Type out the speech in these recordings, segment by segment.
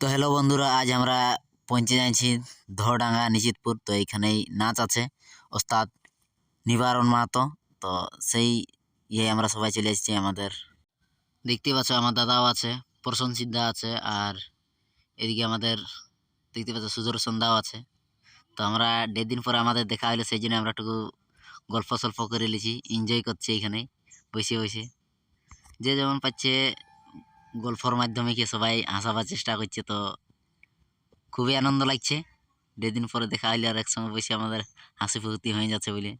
তো হ্যালো বন্ধুরা, আজ আমরা পৌঁছে যাচ্ছি ধোডাঙ্গা নিশিতপুর। তো এইখানেই নাচ আছে ওস্তাদ নিবারণ মাহাতো। তো সেই আমরা সবাই চলে এসেছি। আমাদের দেখতে পাচ্ছ আমার দাদাও আছে, প্রশংসিত দা আছে, আর এদিকে আমাদের দেখতে পাচ্ছ সুদর্শন দাও আছে। তো আমরা 1.5 দিন পরে আমাদের দেখা হলো, সেই জন্য আমরা একটু গল্প সল্প করে নিয়েছি, এনজয় করছি এইখানে বসে বসে। যে যেমন পাচ্ছে গল্পর মাধ্যমে কি সবাই হাসাবার চেষ্টা করছে। তো খুবই আনন্দ লাগছে, 1.5 দিন পরে দেখা হইলে আর একসঙ্গে বসে আমাদের হাসি ফুর্তি হয়ে যাচ্ছে বলে।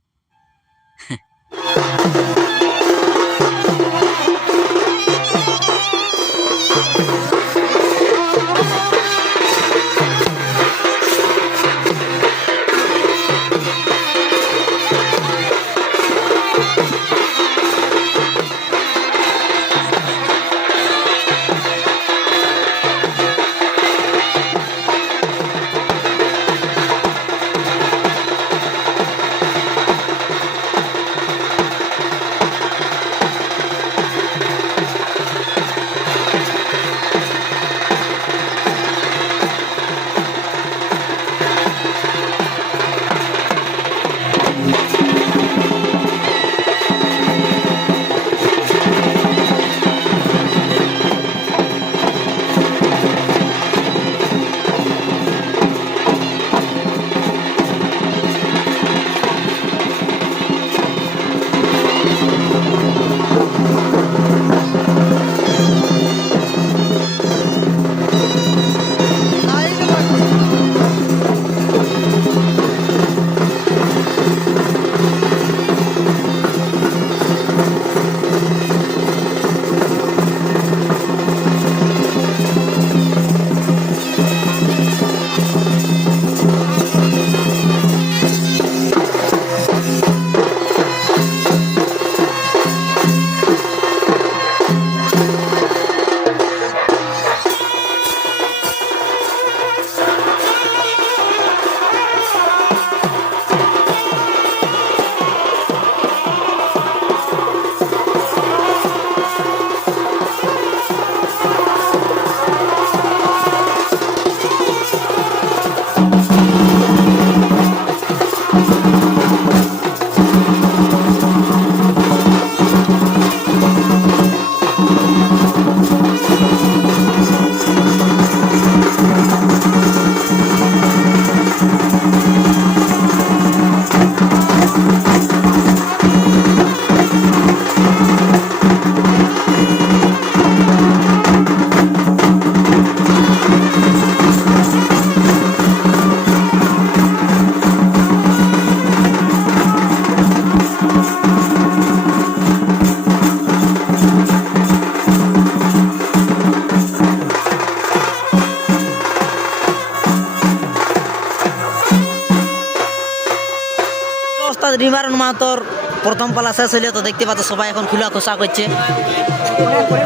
ওস্তাদ নিবারণ মাহাতোর প্রথম পালা শেষ হইলে, তো দেখতে পাচ্ছ সবাই এখন খুলা খোসা করছে।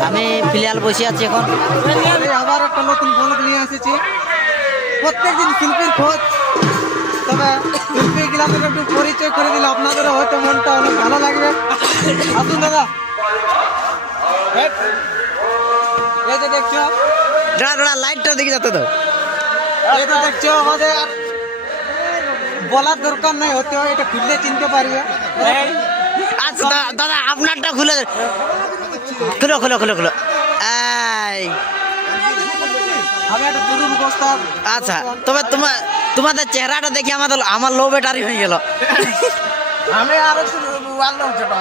আমি ফিলিয়াল বসে আছি এখন। আবার একটা নতুন ব্লগ নিয়ে এসেছি। প্রত্যেকদিন শিল্পীর খোঁজ, তবে শিল্পী গ্রামের একটু পরিচয় করে দিলে আপনাদের হয়তো মনটা অনেক ভালো লাগবে। আসুন দাদা, এই যে দেখছো, লাইটটা দেখে যেতে দাও। এই যে দেখছো, আমাদের বলার দরকার নাই, হতে হয় এটা খুললে চিনতে পারবে। আচ্ছা দাদা, আপনারটা খুলে খুলো খুলো খুলো খুলো। আমি একটা তরুণ প্রস্তাব। আচ্ছা, তবে তোমাদের চেহারাটা দেখে আমার লো ব্যাটারি হয়ে গেল। আমি আর একটু আলো ছোট,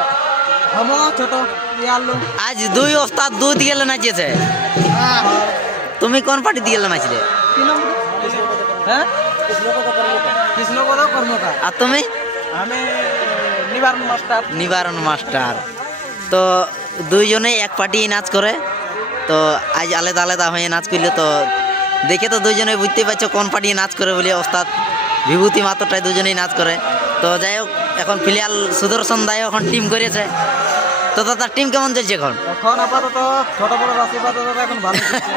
আমও ছোট আলো। আজ দুই ওস্তাদ দুই দিকে নাচিয়েছে। তুমি কোন পার্টি দিয়ে নাচলে? হ্যাঁ, কৃষ্ণপদ কর্মকার। আর তুমি? আমি নিবারণ মাস্টার। নিবারণ মাস্টার। তো দুইজনেই এক পার্টি নাচ করে। তো আজ আলাদা আলাদা হয়ে নাচ করলে, তো দেখে তো দুইজনে বুঝতে পারছো কোন পার্টি নাচ করে বলে। ওস্তাদ বিভূতি মাত্রটাই দুজনেই নাচ করে। তো যাই হোক, এখন ফিলিয়াল সুদর্শন দায় এখন টিম করেছে। তো দাদা, টিম কেমন চলছে এখন? এখন আপাতত ছোট বড় আশীর্বাদ এখন ভালো চলছে।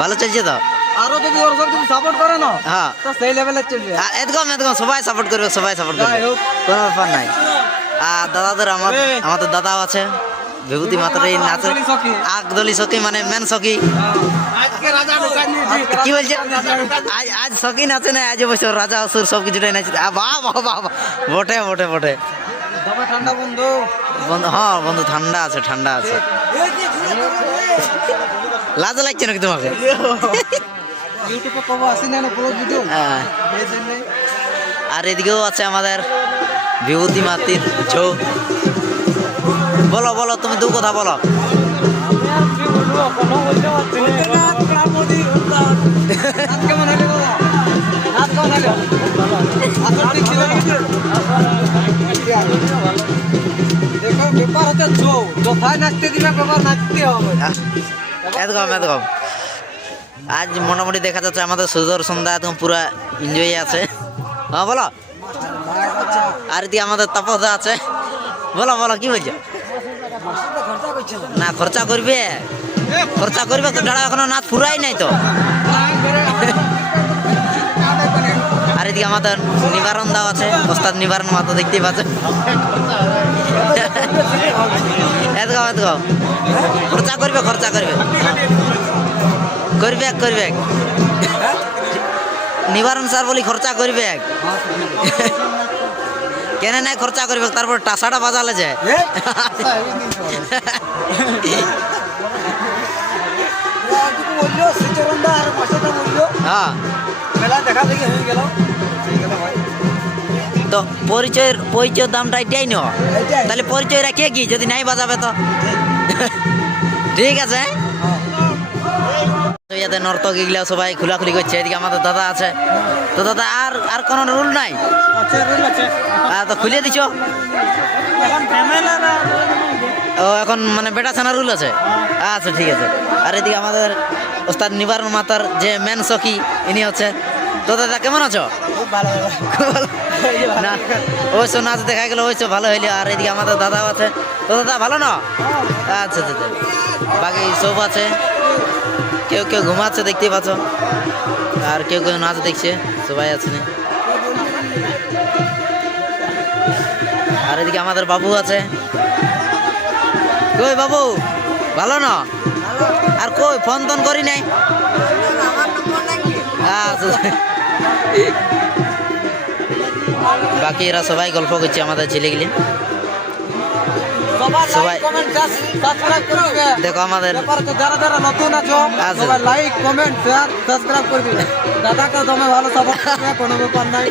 ভালো চলছে তো? আরো যদি ওর সব যদি সাপোর্ট করে না, হ্যাঁ, তো সেই লেভেলে চলবে। একদম একদম সবাই সাপোর্ট করবে, সবাই সাপোর্ট করবে, যাই হোক, কোনো ব্যাপার নাই। আর দাদাদের আমাদের দাদাও আছে, বিভূতি মাত্র এই নাচের আকদলি সখী। আকদলি সখী, মানে মেন সখী। আজকে রাজা ঢুকায়নি। কি বলছে আজ আজ শকিন আছে না আজ অবশ্য রাজা অসুর সব কিছুটাই নাচছে বাহ বাহ বাহ বাহ। বটে বটে বটে দমে ঠান্ডা বন্ধু। বন্ধু হ্যাঁ বন্ধু ঠান্ডা আছে ঠান্ডা আছে লাজ লাগছে নাকি তোমাকে ইউটিউবে কবে আসি না পুরো ভিডিও হ্যাঁ। এই জন্যই। আর এদিকেও আছে আমাদের বিভূতি মাতির ছৌ। বলো বলো তুমি দু কথা বলো। নাচ কেমন হলো বাবা? নাচ কেমন হলো? আসল ঠিক ছিল না? দেখো ব্যাপার হচ্ছে ছৌ, যথায় নাচতে দিবে ব্যাপার নাচতে হবে। একদম একদম আজ মোটামুটি দেখা যাচ্ছে আমাদের সুদর্শন দা একদম পুরা এনজয় আছে। হ্যাঁ বলো। আর এদিকে আমাদের তাপসদা আছে। বলো বলো কি বলছো? না খরচা করবে খরচা করবে তো দাঁড়া এখনো নাচ পুরাই নাই তো। আর এদিকে আমাদের নিবারণ দাও আছে ওস্তাদ নিবারণ মাতো দেখতেই পাচ্ছেন। একদম একদম খরচা করবে খরচা করবে করবে করবে নিবারণ স্যার বলি খরচা করবে কেন নাই খরচা করবে তারপর টাসাটা বাজালে যায়। বললো শ্রীচরণদা আর পাশেটা বললো হ্যাঁ মেলা দেখা দেখি হয়ে গেল হয়ে গেল ভাই। তো পরিচয়ের দামটা এটাই নেওয়া এইটাই। তাহলে পরিচয় রাখিয়ে কি যদি নাই বাজাবে তো ঠিক আছে। তো ইয়াতে নর্তক এগুলা সবাই খোলাখুলি করছে এদিকে আমাদের দাদা আছে তো দাদা আর আর কোনো রুল নাই আছে রুল আছে তো খুলে দিছো এখন ফ্যামিলি না ও এখন মানে বেটা ছানা রুল আছে আচ্ছা ঠিক আছে। আর এদিকে আমাদের ওস্তাদ নিবারণ মাতার যে মেন সখী ইনি হচ্ছে। তো দাদা কেমন আছো? খুব ভালো খুব ভালো। না অবশ্য নাচ দেখা গেল অবশ্য ভালো হইলো। আর এদিকে আমাদের দাদাও আছে তো দাদা ভালো না আচ্ছা আচ্ছা আচ্ছা। বাকি সব আছে কেউ কেউ ঘুমাচ্ছে দেখতেই পাচ্ছ আর কেউ কেউ নাচ দেখছে সবাই আছে না। আর এদিকে আমাদের বাবু আছে। কই বাবু ভালো না আর কই ফোন টোন করি নাই আচ্ছা। বাকি এরা সবাই গল্প করছে আমাদের ছেলেগুলি সবাই সবাই- লাইক কমেন্ট সাবস্ক্রাইব করে দিবে। দেখো আমাদের ব্যাপার তো যারা যারা নতুন আছো আচ্ছা। সবাই লাইক কমেন্ট শেয়ার সাবস্ক্রাইব করে দিবে। দাদাকে তুমি ভালো সাপোর্ট করবে কোনো ব্যাপার নাই।